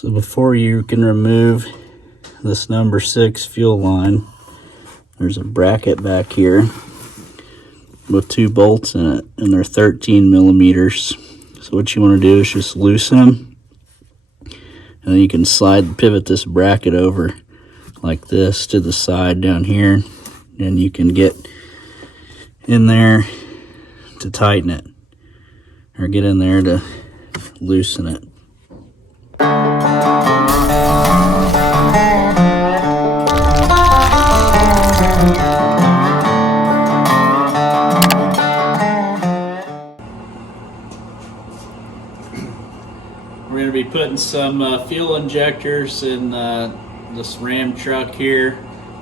So before you can remove this number 6 fuel line, there's a bracket back here with 2 bolts in it, and they're 13 millimeters. So what you want to do is just loosen them, and then you can pivot this bracket over like this to the side down here, and you can get in there to tighten it, or get in there to loosen it. We're going to be putting some fuel injectors in this Ram truck here.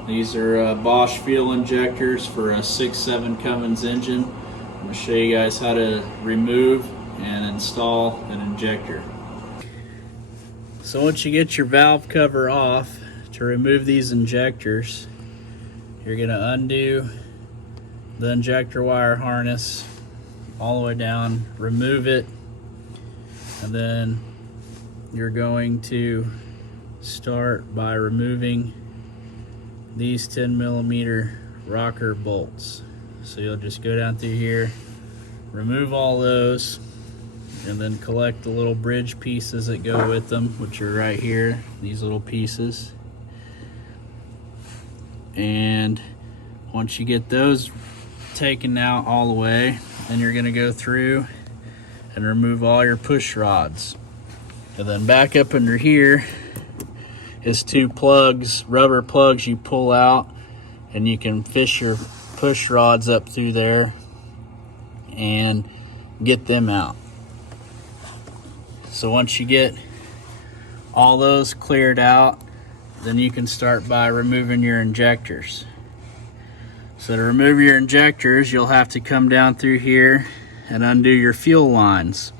These are Bosch fuel injectors for a 6.7 Cummins engine. I'm going to show you guys how to remove and install an injector. So once you get your valve cover off, to remove these injectors, you're going to undo the injector wire harness all the way down, remove it, and then you're going to start by removing these 10 millimeter rocker bolts. So you'll just go down through here, remove all those, and then collect the little bridge pieces that go with them, which are right here, these little pieces. And once you get those taken out all the way, then you're going to go through and remove all your push rods. And then back up under here is 2 plugs, rubber plugs you pull out, and you can fish your push rods up through there and get them out. So once you get all those cleared out, then you can start by removing your injectors. So to remove your injectors, you'll have to come down through here and undo your fuel lines.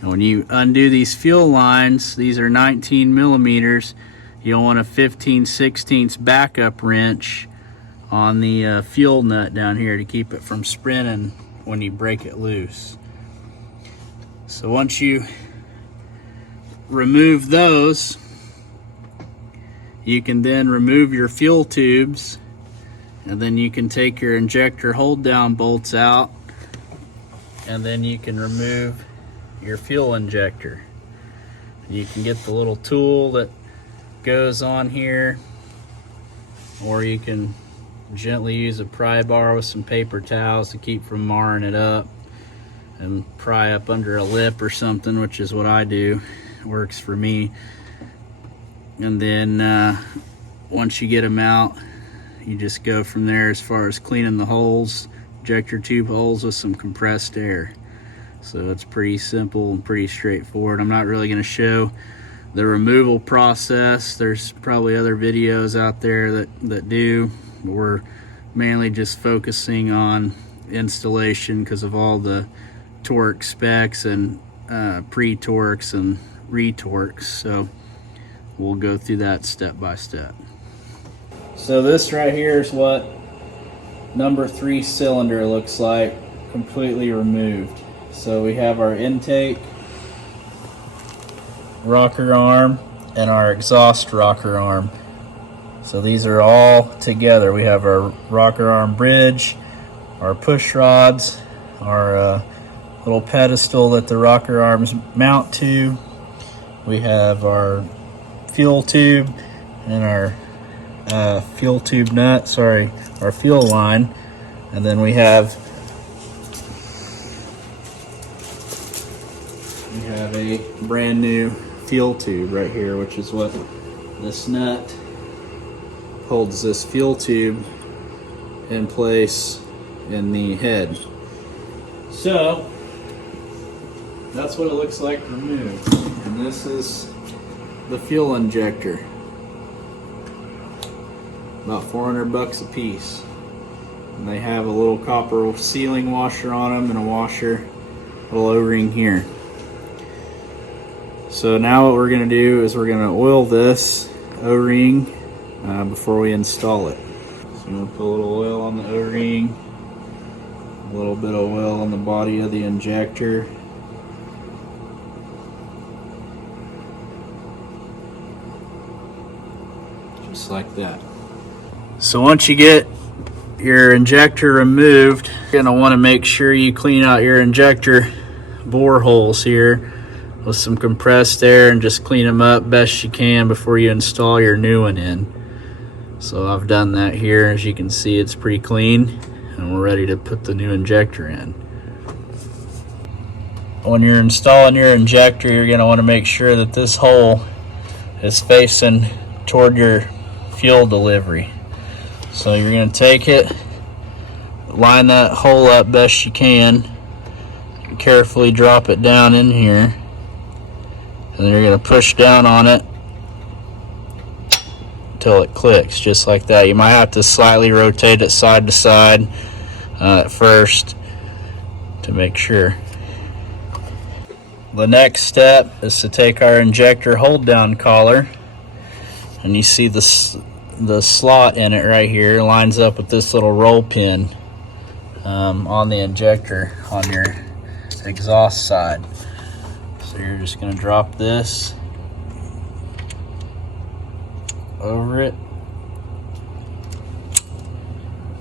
And when you undo these fuel lines, these are 19 millimeters, you'll want a 15/16 backup wrench on the fuel nut down here to keep it from spinning when you break it loose. So once you remove those, you can then remove your fuel tubes, and then you can take your injector hold down bolts out, and then you can remove your fuel injector. You can get the little tool that goes on here, or you can gently use a pry bar with some paper towels to keep from marring it up, and pry up under a lip or something, which is what I do. It works for me. And then once you get them out, you just go from there as far as cleaning the holes, injector tube holes, with some compressed air. So it's pretty simple and pretty straightforward. I'm not really going to show the removal process. There's probably other videos out there that do. We're mainly just focusing on installation because of all the torque specs and pre-torques and retorques. So we'll go through that step by step. So this right here is what number 3 cylinder looks like, completely removed. So we have our intake rocker arm and our exhaust rocker arm. So these are all together. We have our rocker arm bridge, our push rods, our little pedestal that the rocker arms mount to. We have our fuel tube and our fuel tube nut, our fuel line. And then we have a brand new fuel tube right here, which is what this nut holds this fuel tube in place in the head. So that's what it looks like removed. And this is the fuel injector. About $400 a piece. And they have a little copper sealing washer on them and a washer, little O-ring here. So now what we're going to do is we're going to oil this O-ring before we install it. So I'm going to put a little oil on the O-ring, a little bit of oil on the body of the injector. just like that. So once you get your injector removed, you're going to want to make sure you clean out your injector bore holes here with some compressed air and just clean them up best you can before you install your new one in. So I've done that here. As you can see, it's pretty clean and we're ready to put the new injector in. When you're installing your injector, you're going to want to make sure that this hole is facing toward your fuel delivery. So you're going to take it, line that hole up best you can, carefully drop it down in here, and then you're going to push down on it until it clicks, just like that. You might have to slightly rotate it side to side at first to make sure. The next step is to take our injector hold down collar, and you see the slot in it right here lines up with this little roll pin on the injector on your exhaust side. So you're just going to drop this over it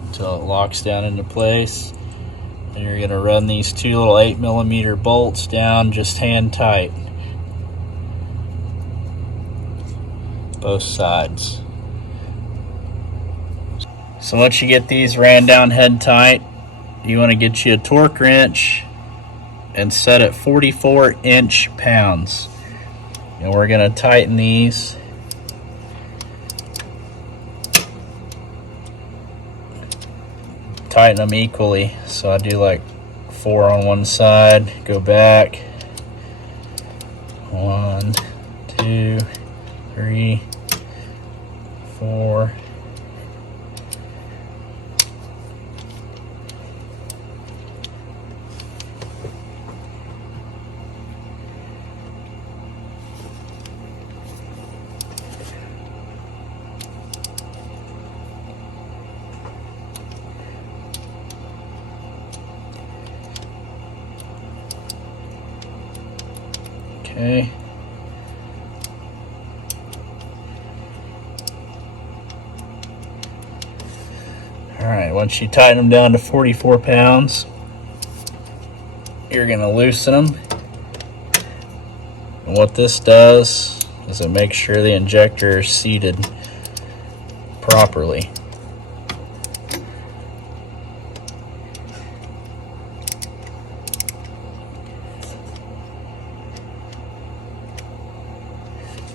until it locks down into place. And you're going to run these two little 8mm bolts down just hand tight, both sides. So once you get these ran down head tight, you want to get you a torque wrench and set it 44 inch-pounds. And we're going to tighten these. Tighten them equally. So I do like 4 on one side, go back. 1, 2, 3, 4. Okay. Alright, once you tighten them down to 44 pounds, you're going to loosen them. And what this does is it makes sure the injector is seated properly.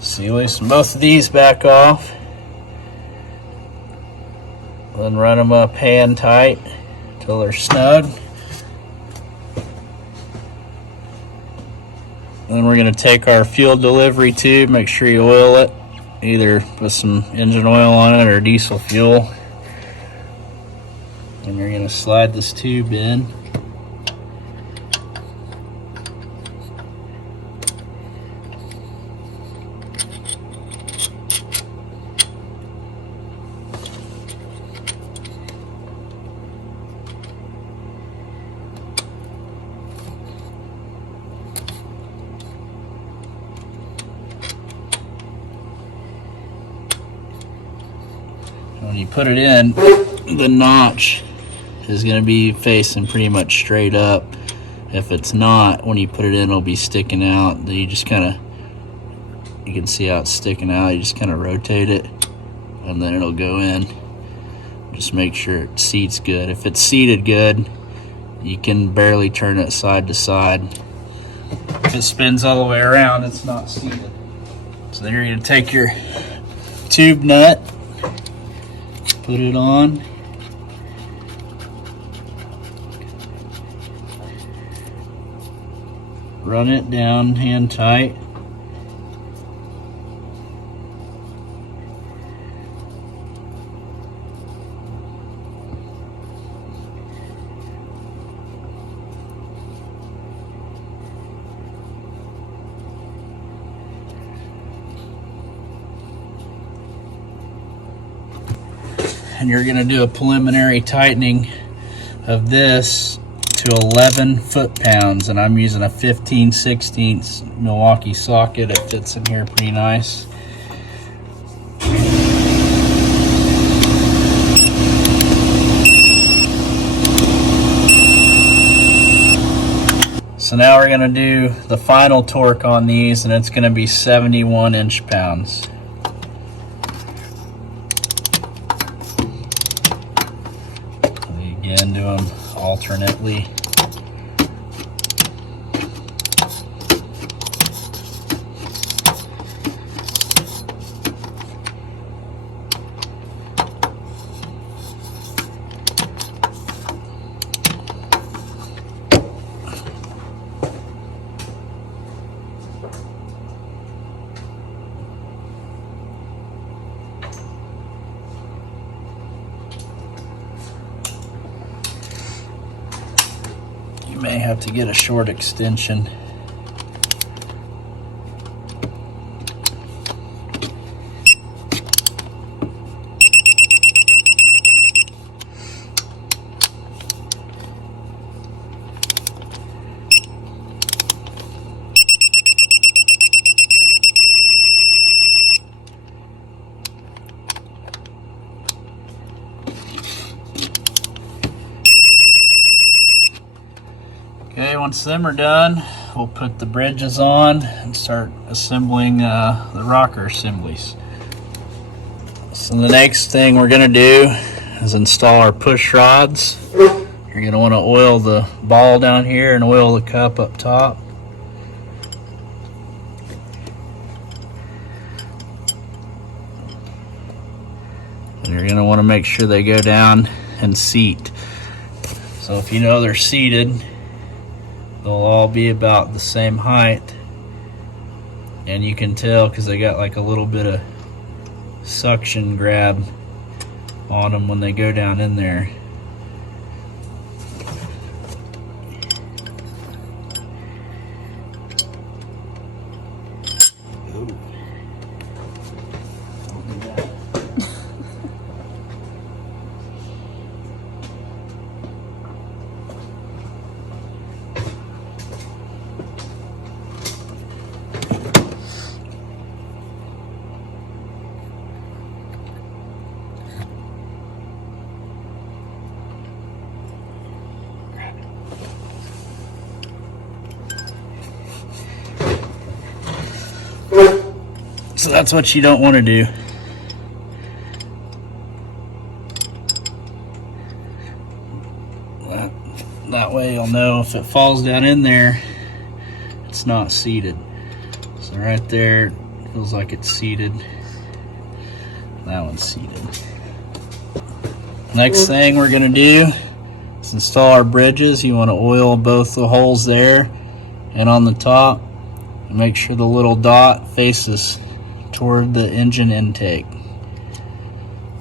So you loosen both of these back off, then run them up hand tight until they're snug. Then we're going to take our fuel delivery tube, make sure you oil it, either with some engine oil on it or diesel fuel. And you're going to slide this tube in. When you put it in, the notch is going to be facing pretty much straight up. If it's not, when you put it in, it'll be sticking out. You just kind of, you can see how it's sticking out. You just kind of rotate it, and then it'll go in. Just make sure it seats good. If it's seated good, you can barely turn it side to side. If it spins all the way around, it's not seated. So then you're going to take your tube nut, put it on, run it down hand tight, and you're going to do a preliminary tightening of this to 11 foot-pounds, and I'm using a 15/16 Milwaukee socket. It fits in here pretty nice. So now we're going to do the final torque on these, and it's going to be 71 inch-pounds. Again, do them alternately. May have to get a short extension. Okay, once them are done, we'll put the bridges on and start assembling the rocker assemblies. So the next thing we're going to do is install our push rods. You're going to want to oil the ball down here and oil the cup up top. And you're going to want to make sure they go down and seat. So if you know they're seated, they'll all be about the same height, and you can tell because they got like a little bit of suction grab on them when they go down in there. So that's what you don't want to do. That way you'll know if it falls down in there, it's not seated. So right there, feels like it's seated. That one's seated. Next thing we're going to do is install our bridges. You want to oil both the holes there and on the top, and make sure the little dot faces toward the engine intake,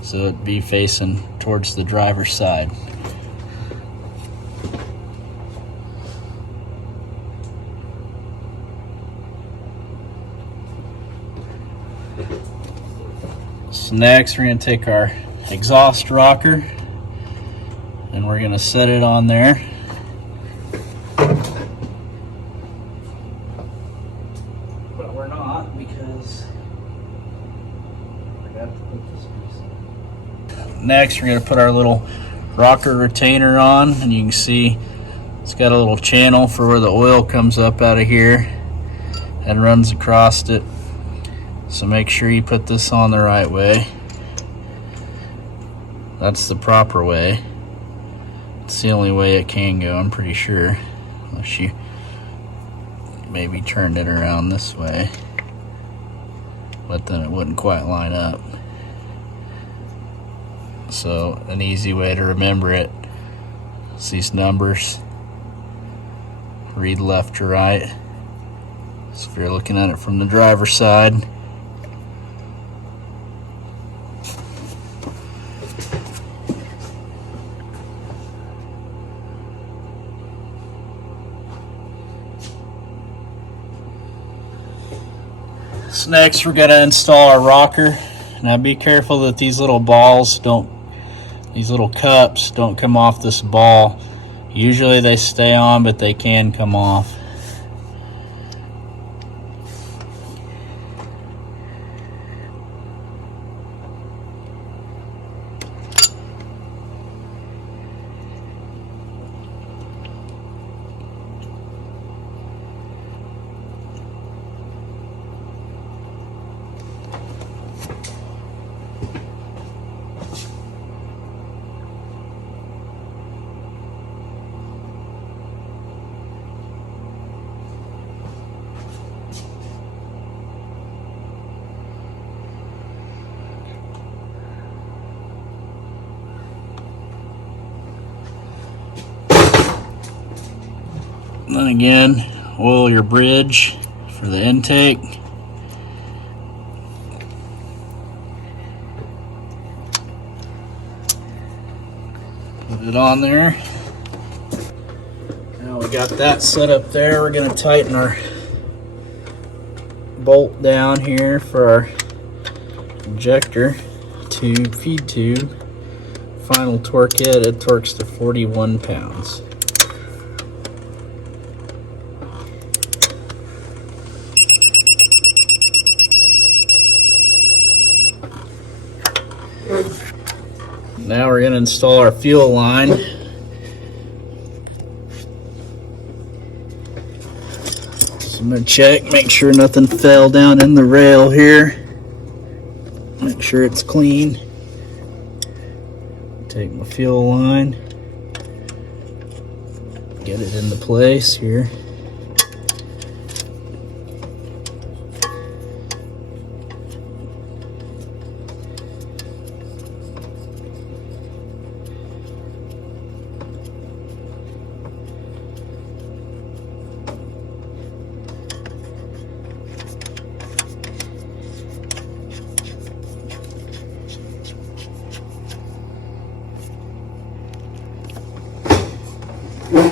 so it'd be facing towards the driver's side. So next we're going to take our exhaust rocker and we're going to set it on there. But we're not, because I got to put this piece on. Next we're going to put our little rocker retainer on, and you can see it's got a little channel for where the oil comes up out of here and runs across it. So make sure you put this on the right way. That's the proper way. It's the only way it can go, I'm pretty sure. Unless you maybe turned it around this way. But then it wouldn't quite line up. So an easy way to remember it is these numbers. Read left to right. So if you're looking at it from the driver's side, so next we're going to install our rocker. Now be careful that these little balls these little cups don't come off this ball. Usually they stay on, but they can come off. then again, oil your bridge for the intake. Put it on there. Now we got that set up there. We're going to tighten our bolt down here for our injector tube, feed tube. Final torque it torques to 41 pounds. Now we're going to install our fuel line. So I'm going to check, make sure nothing fell down in the rail here. Make sure it's clean. Take my fuel line, get it into place here.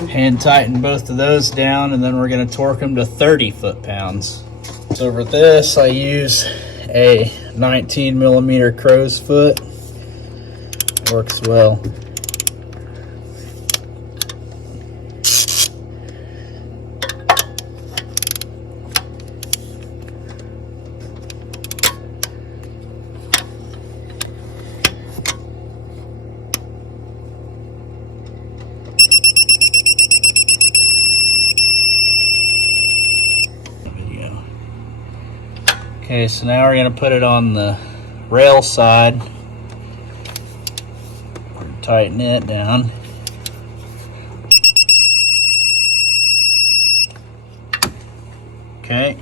Hand tighten both of those down, and then we're going to torque them to 30 foot-pounds. So for this, I use a 19 millimeter crow's foot. Works well. Okay, so now we're going to put it on the rail side. Tighten it down. Okay.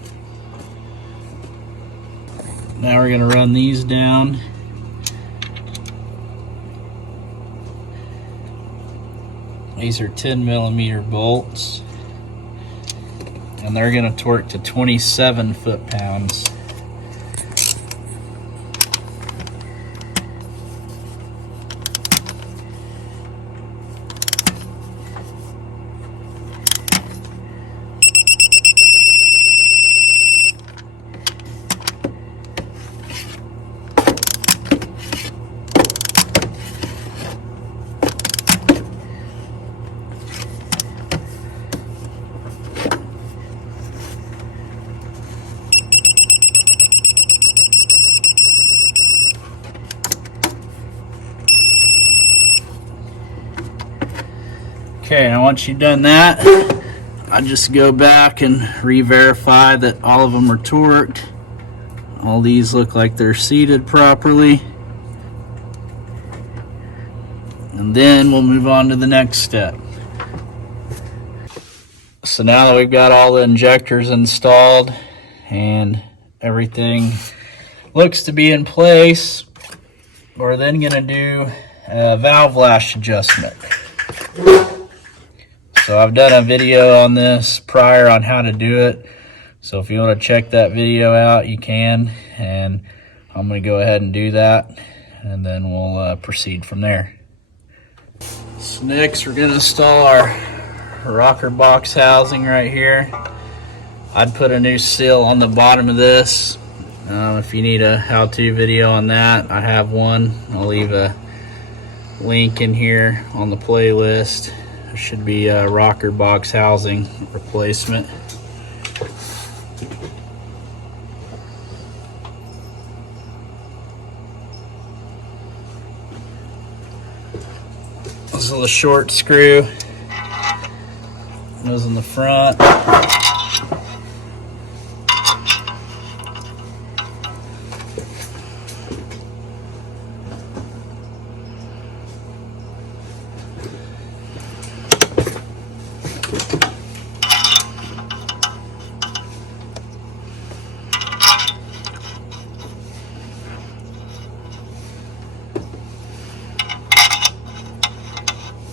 Now we're going to run these down. These are 10 millimeter bolts, and they're going to torque to 27 foot-pounds. Okay, now once you've done that, I just go back and re-verify that all of them are torqued. All these look like they're seated properly. And then we'll move on to the next step. So now that we've got all the injectors installed and everything looks to be in place, we're then going to do a valve lash adjustment. So I've done a video on this prior on how to do it. So if you want to check that video out, you can. And I'm going to go ahead and do that, and then we'll proceed from there. So next we're going to install our rocker box housing right here. I'd put a new seal on the bottom of this. If you need a how-to video on that, I have one. I'll leave a link in here on the playlist. There should be a rocker box housing replacement. This is a short screw. Goes in the front.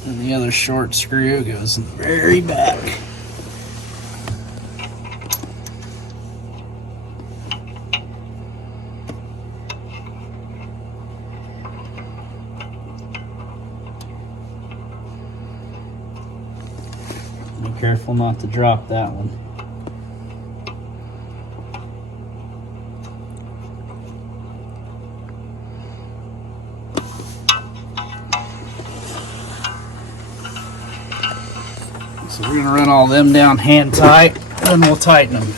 And the other short screw goes in the very back. Careful not to drop that one. So we're going to run all them down hand tight, and then we'll tighten them.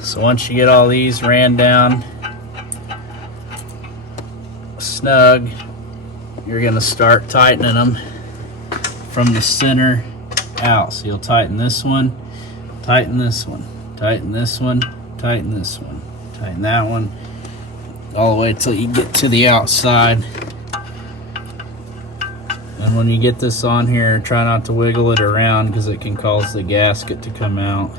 So once you get all these ran down snug, you're going to start tightening them from the center out. So you'll tighten this one, tighten this one, tighten this one, tighten this one, tighten that one, all the way till you get to the outside. And when you get this on here, try not to wiggle it around because it can cause the gasket to come out.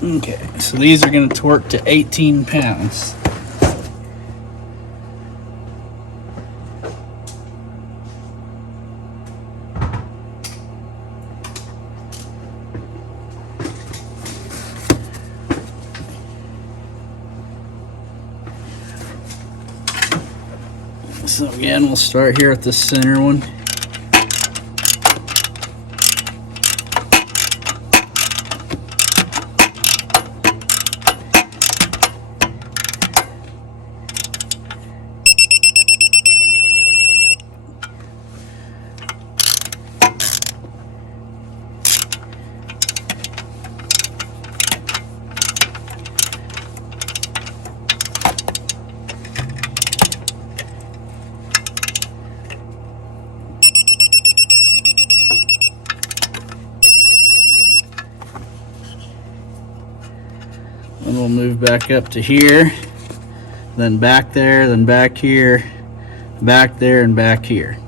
Okay, so these are going to torque to 18 pounds. So again, we'll start here at the center one. And we'll move back up to here, then back there, then back here, back there, and back here.